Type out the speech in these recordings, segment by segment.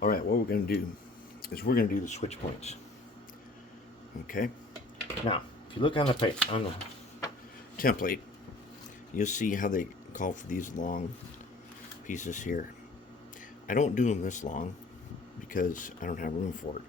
All right, what we're going to do is we're going to do the switch points. Okay. Now, if you look on the template, you'll see how they call for these long pieces here. I don't do them this long because I don't have room for it.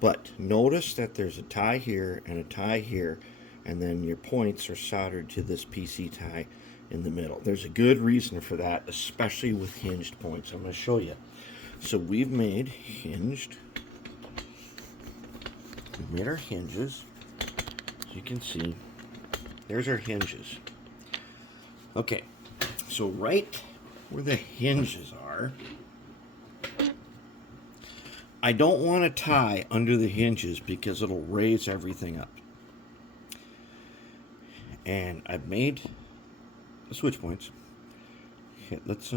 But notice that there's a tie here and a tie here, and then your points are soldered to this PC tie in the middle. There's a good reason for that, especially with hinged points. I'm going to show you. So we've made our hinges. As you can see, there's our hinges. Okay, so right where the hinges are, I don't want to tie under the hinges because it'll raise everything up. And I've made the switch points. Okay, let's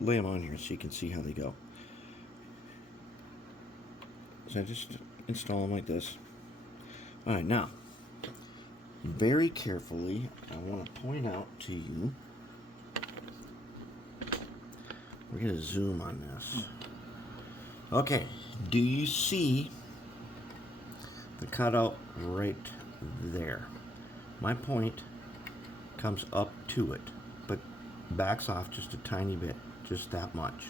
lay them on here so you can see how they go. So I just install them like this. All right, now, very carefully, I want to point out to you. We're going to zoom on this. Okay, do you see the cutout right there? My point comes up to it, but backs off just a tiny bit, just that much.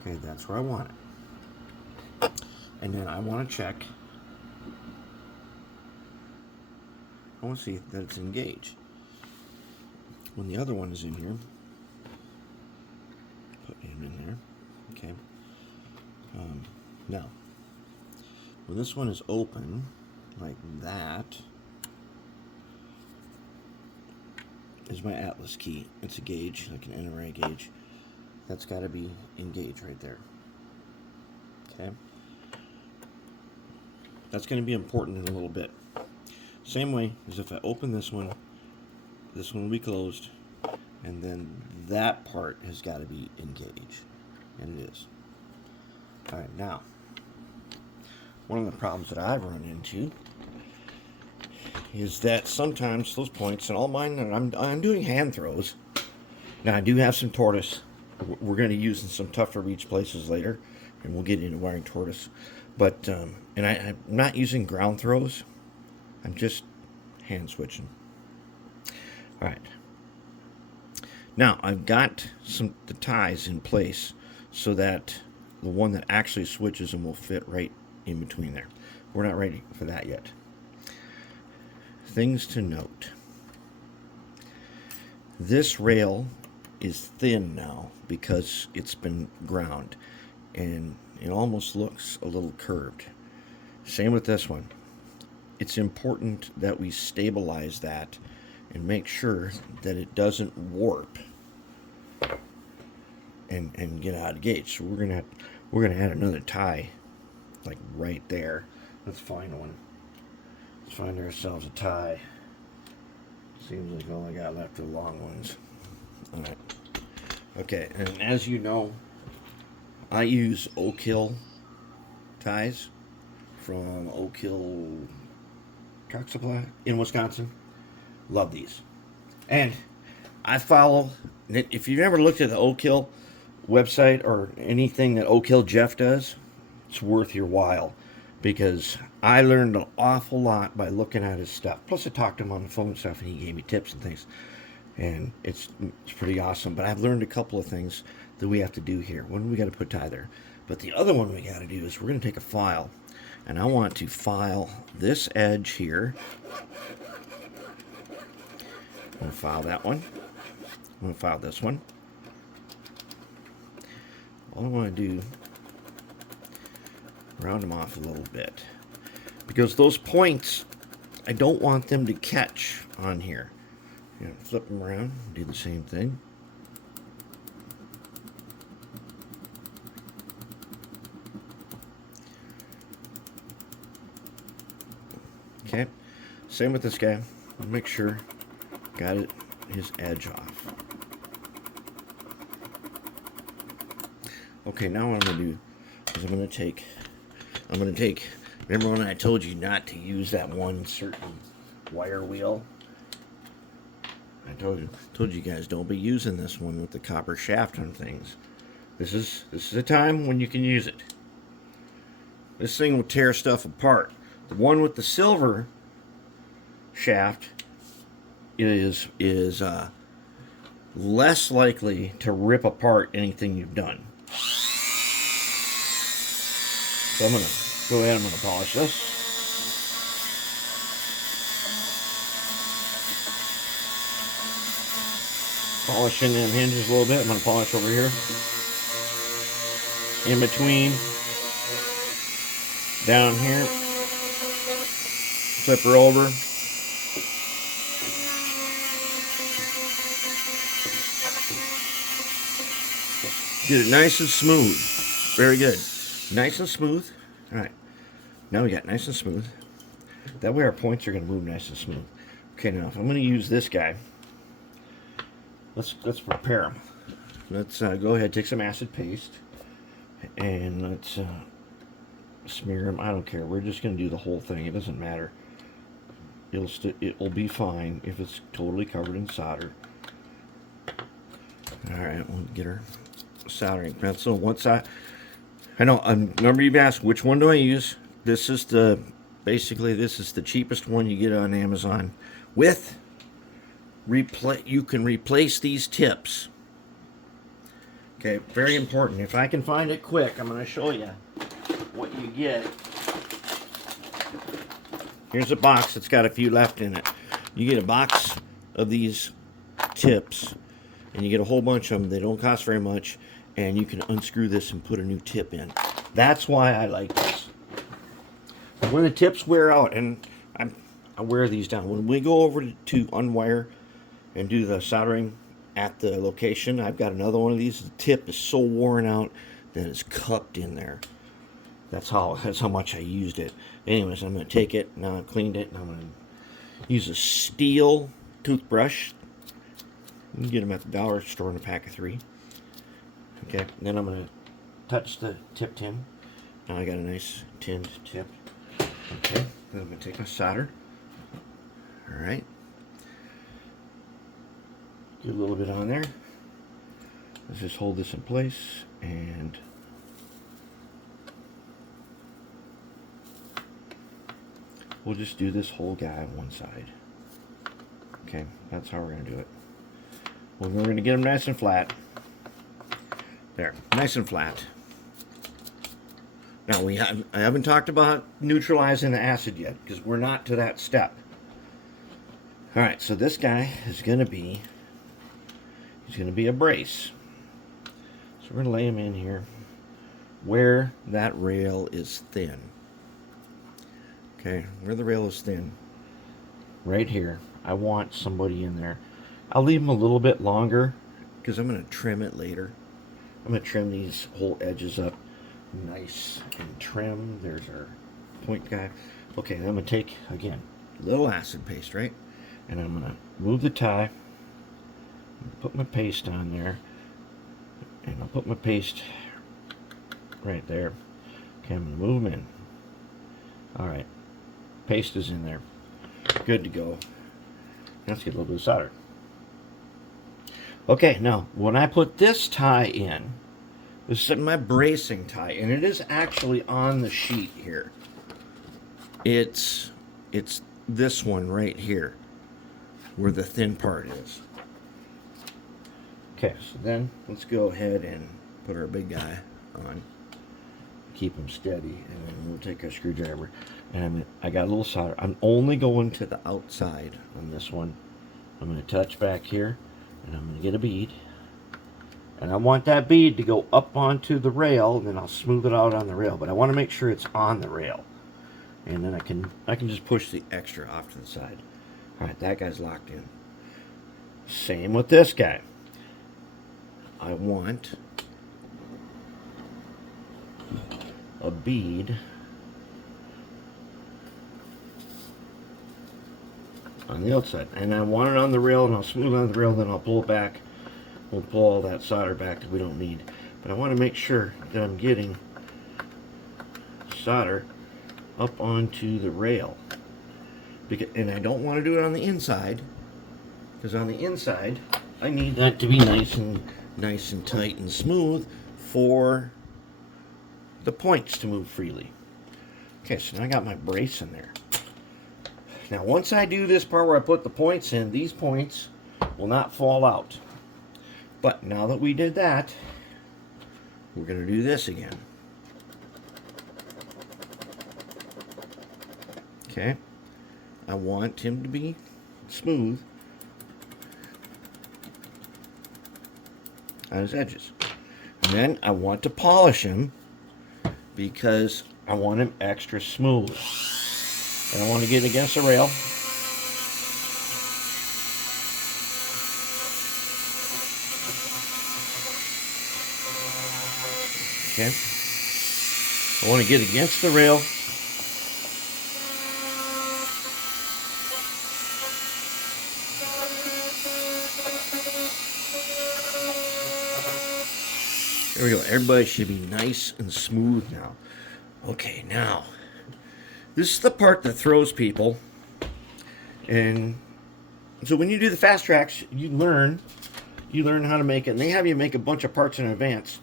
Okay, that's where I want it. And then I want to check. I want to see that it's engaged. When the other one is in here, put him in there. Okay. Now, when this one is open, like that, is my Atlas key. It's a gauge, like an NRA gauge. That's got to be engaged right there. Okay. That's going to be important in a little bit. Same way as if I open this one will be closed, and then that part has got to be engaged, and it is. All right, now, one of the problems that I've run into is that sometimes those points, and all mine, and I'm doing hand throws. Now I do have some tortoise. We're going to use in some tougher reach places later, and we'll get into wiring tortoise. But and I'm not using ground throws. I'm just hand switching. All right. Now I've got the ties in place so that the one that actually switches them will fit right in between there. We're not ready for that yet. Things to note. This rail is thin now because it's been ground, and it almost looks a little curved. Same with this one. It's important that we stabilize that and make sure that it doesn't warp and get out of gauge. So we're gonna add another tie, like right there. Let's find one. Let's find ourselves a tie. Seems like all I got left are long ones. All right. Okay, and as you know, I use Oak Hill ties from Oak Hill Truck Supply in Wisconsin. Love these. And I follow, if you've never looked at the Oak Hill website or anything that Oak Hill Jeff does, it's worth your while because I learned an awful lot by looking at his stuff. Plus I talked to him on the phone and stuff, and he gave me tips and things. And it's pretty awesome. But I've learned a couple of things that we have to do here. One, we got to put tie there. But the other one we got to do is we're going to take a file, and I want to file this edge here. I'm going to file that one. I'm going to file this one. All I want to do, round them off a little bit. Because those points, I don't want them to catch on here. You know, flip them around, do the same thing. Okay, same with this guy. Make sure got his edge off. Okay, now what I'm gonna do is I'm gonna take. Remember when I told you not to use that one certain wire wheel? I told you guys don't be using this one with the copper shaft on things. This is a time when you can use it. This thing will tear stuff apart. The one with the silver shaft is less likely to rip apart anything you've done. So I'm gonna go ahead. I'm gonna polish this. Polishing them hinges a little bit. I'm going to polish over here. In between. Down here. Flip her over. Get it nice and smooth. Very good. Nice and smooth. Alright. Now we got nice and smooth. That way our points are going to move nice and smooth. Okay, now if I'm going to use this guy, let's prepare them. Let's go ahead, take some acid paste, and let's smear them. I don't care. We're just going to do the whole thing. It doesn't matter. It'll be fine if it's totally covered in solder. All right, we'll get our soldering pencil. Once I know. Remember you've asked which one do I use? This is basically this is the cheapest one you get on Amazon. You can replace these tips. Okay, very important. If I can find it quick, I'm going to show you what you get. Here's a box that's got a few left in it. You get a box of these tips, and you get a whole bunch of them. They don't cost very much, and you can unscrew this and put a new tip in. That's why I like this. When the tips wear out, and I wear these down. When we go over to unwire and do the soldering at the location, I've got another one of these. The tip is so worn out that it's cupped in there. That's how much I used it. Anyways, I'm going to take it. Now I've cleaned it, and I'm going to use a steel toothbrush. You can get them at the dollar store in a pack of 3. Okay, and then I'm going to touch the tip tin. Now I got a nice tinned tip. Okay, then I'm going to take my solder. Alright. Get a little bit on there. Let's just hold this in place, and we'll just do this whole guy on one side. Okay, that's how we're going to do it. Well, we're going to get them nice and flat. There, nice and flat. Now, I haven't talked about neutralizing the acid yet, because we're not to that step. Alright, so this guy is going to be a brace. So we're going to lay him in here where that rail is thin. Okay, where the rail is thin. Right here. I want somebody in there. I'll leave him a little bit longer because I'm going to trim it later. I'm going to trim these whole edges up nice and trim. There's our point guy. Okay, then I'm going to take, again, a little acid paste, right? And I'm going to move the tie. Put my paste on there. And I'll put my paste right there. Okay, I'm going to move them in. Alright. Paste is in there. Good to go. Let's get a little bit of solder. Okay, now, when I put this tie in, this is my bracing tie, and it is actually on the sheet here. It's this one right here, where the thin part is. Okay, so then let's go ahead and put our big guy on. Keep him steady, and then we'll take our screwdriver. And I got a little solder. I'm only going to the outside on this one. I'm going to touch back here, and I'm going to get a bead. And I want that bead to go up onto the rail, and then I'll smooth it out on the rail. But I want to make sure it's on the rail. And then I can just push the extra off to the side. Alright, that guy's locked in. Same with this guy. I want a bead on the outside, and I want it on the rail, and I'll smooth on the rail, then I'll pull it back. We'll pull all that solder back that we don't need. But I want to make sure that I'm getting solder up onto the rail, and I don't want to do it on the inside, because on the inside I need that to be nice and tight and smooth for the points to move freely. Okay, so now I got my brace in there. Now once I do this part where I put the points in, these points will not fall out. But now that we did that, we're going to do this again. Okay, I want him to be smooth on his edges. And then I want to polish him because I want him extra smooth. And I want to get against the rail. Okay. I want to get against the rail. There we go. Everybody should be nice and smooth now. Okay, now, this is the part that throws people. And so when you do the fast tracks, you learn how to make it. And they have you make a bunch of parts in advance.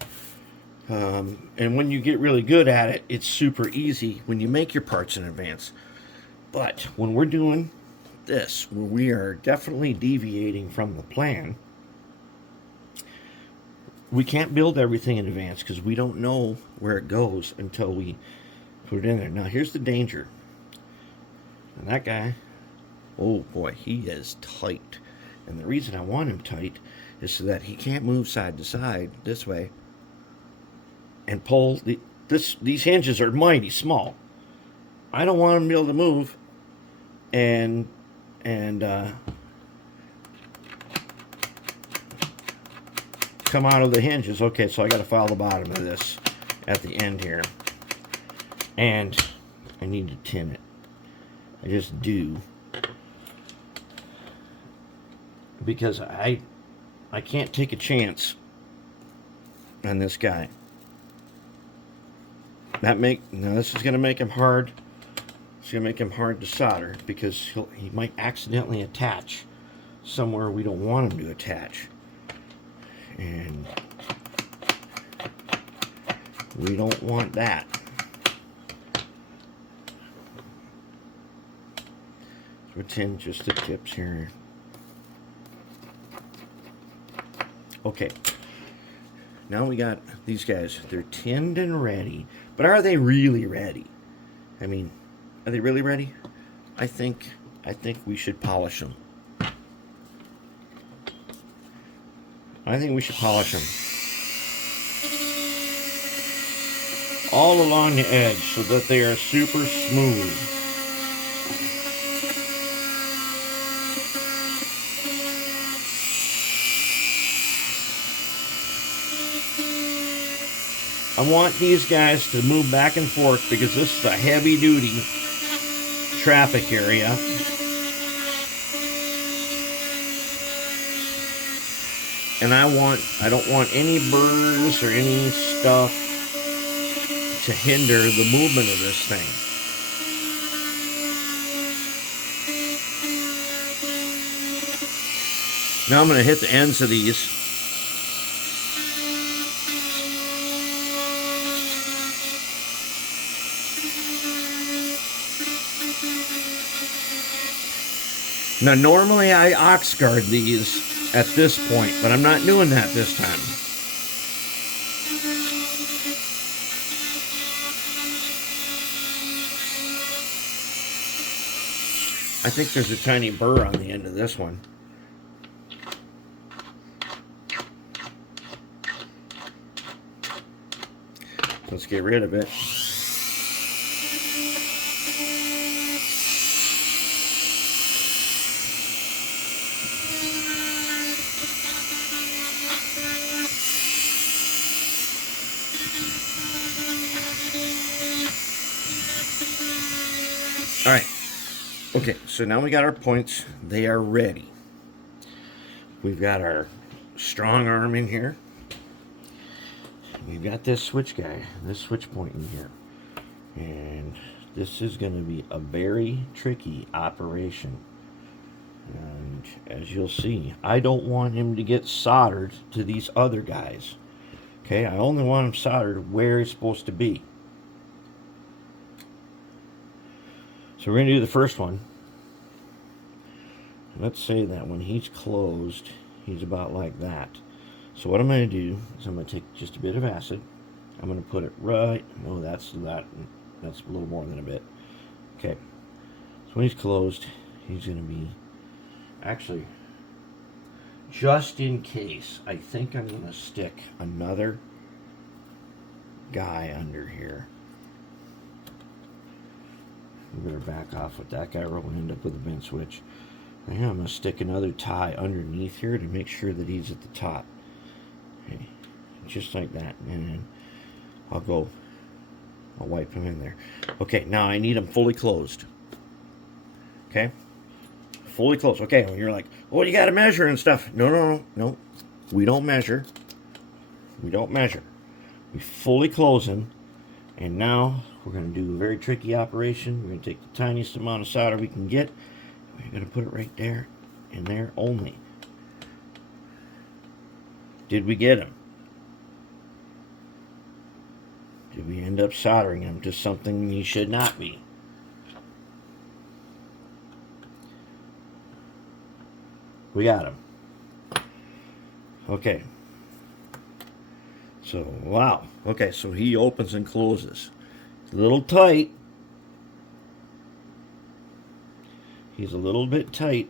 And when you get really good at it, it's super easy when you make your parts in advance. But when we're doing this, where we are definitely deviating from the plan, we can't build everything in advance because we don't know where it goes until we put it in there. Now, here's the danger. And that guy, oh boy, he is tight. And the reason I want him tight is so that he can't move side to side this way and pull. These hinges are mighty small. I don't want him to be able to move and come out of the hinges. Okay, so I got to file the bottom of this at the end here, and I need to tin it. I just do, because I can't take a chance on this guy. Now this is going to make him hard. It's going to make him hard to solder because he might accidentally attach somewhere we don't want him to attach. And we don't want that. So tin just the tips here. Okay. Now we got these guys. They're tinned and ready. But are they really ready? I mean, are they really ready? I think we should polish them. I think we should polish them all along the edge so that they are super smooth. I want these guys to move back and forth because this is a heavy-duty traffic area. And I don't want any burrs or any stuff to hinder the movement of this thing. Now I'm going to hit the ends of these. Now normally I ox guard these at this point, but I'm not doing that this time. I think there's a tiny burr on the end of this one. Let's get rid of it. All right. Okay, so now we got our points. They are ready. We've got our strong arm in here. We've got this switch guy, this switch point in here. And this is going to be a very tricky operation. And as you'll see, I don't want him to get soldered to these other guys, Okay, I only want them soldered where it's supposed to be. So we're going to do the first one. Let's say that when he's closed, he's about like that. So what I'm going to do is I'm going to take just a bit of acid. I'm going to put it right. No, that's a little more than a bit. Okay. So when he's closed, he's going to be, actually, just in case, I think I'm going to stick another guy under here. We better back off with that guy or we'll end up with a bent switch. I'm going to stick another tie underneath here to make sure that he's at the top. Okay. Just like that. And I'll wipe him in there. Okay, now I need him fully closed. Okay? Fully closed. Okay, well, you're like, well, you got to measure and stuff. No. We don't measure. We don't measure. We fully close him. And now we're going to do a very tricky operation. We're going to take the tiniest amount of solder we can get. We're going to put it right there and there only. Did we get him? Did we end up soldering him to something he should not be? We got him. Okay. So, wow. Okay, so he opens and closes. A little tight. He's a little bit tight,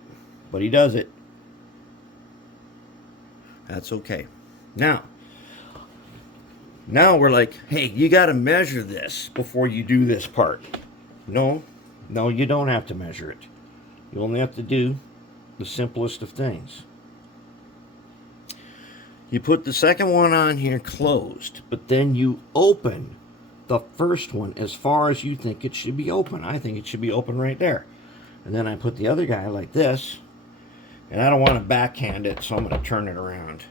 but he does it. That's okay. Now we're like, hey, you got to measure this before you do this part. No, you don't have to measure it. You only have to do the simplest of things. You put the second one on here closed, but then you open the first one as far as you think it should be open. I think it should be open right there. And then I put the other guy like this, and I don't want to backhand it, so I'm going to turn it around.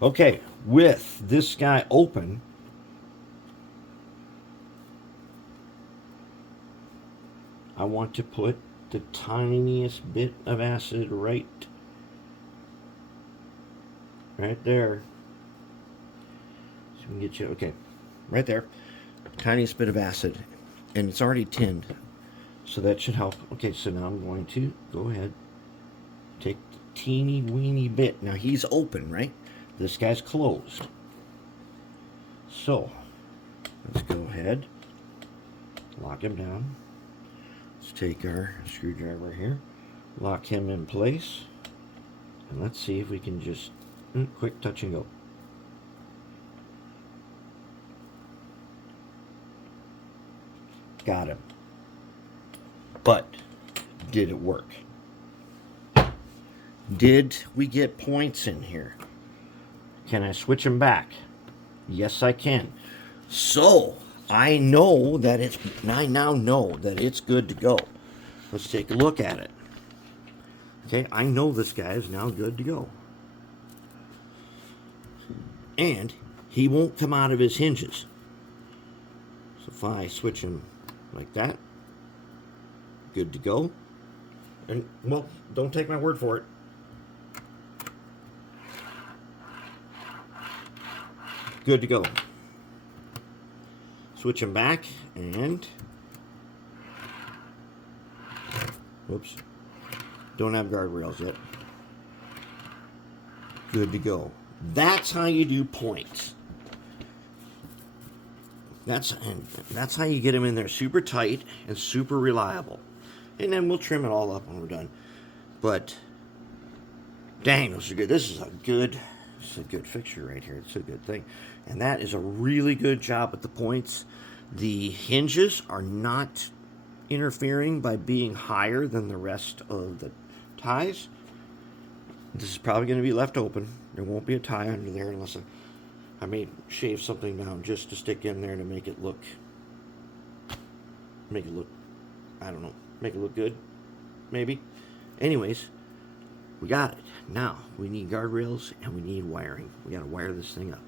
Okay, with this guy open, I want to put the tiniest bit of acid right there. So we can get you, okay, right there. Tiniest bit of acid. And it's already tinned. So that should help. Okay, so now I'm going to go ahead, take the teeny weeny bit. Now he's open, right? This guy's closed. So let's go ahead, lock him down. Let's take our screwdriver here, lock him in place, and let's see if we can just quick touch and go. Got him. But did it work? Did we get points in here? Can I switch them back? Yes, I can. So I know that I now know that it's good to go. Let's take a look at it. Okay, I know this guy is now good to go. And he won't come out of his hinges. So if I switch him like that, good to go. And, well, don't take my word for it. Good to go. Switch him back and, whoops, don't have guardrails yet. Good to go. That's how you do points. That's how you get them in there super tight and super reliable. And then we'll trim it all up when we're done. But dang, those are good. This is a good fixture right here. It's a good thing. And that is a really good job with the points. The hinges are not interfering by being higher than the rest of the ties. This is probably going to be left open. There won't be a tie under there unless I may shave something down just to stick in there to make it look, I don't know, make it look good, maybe. Anyways, we got it. Now, we need guardrails and we need wiring. We got to wire this thing up.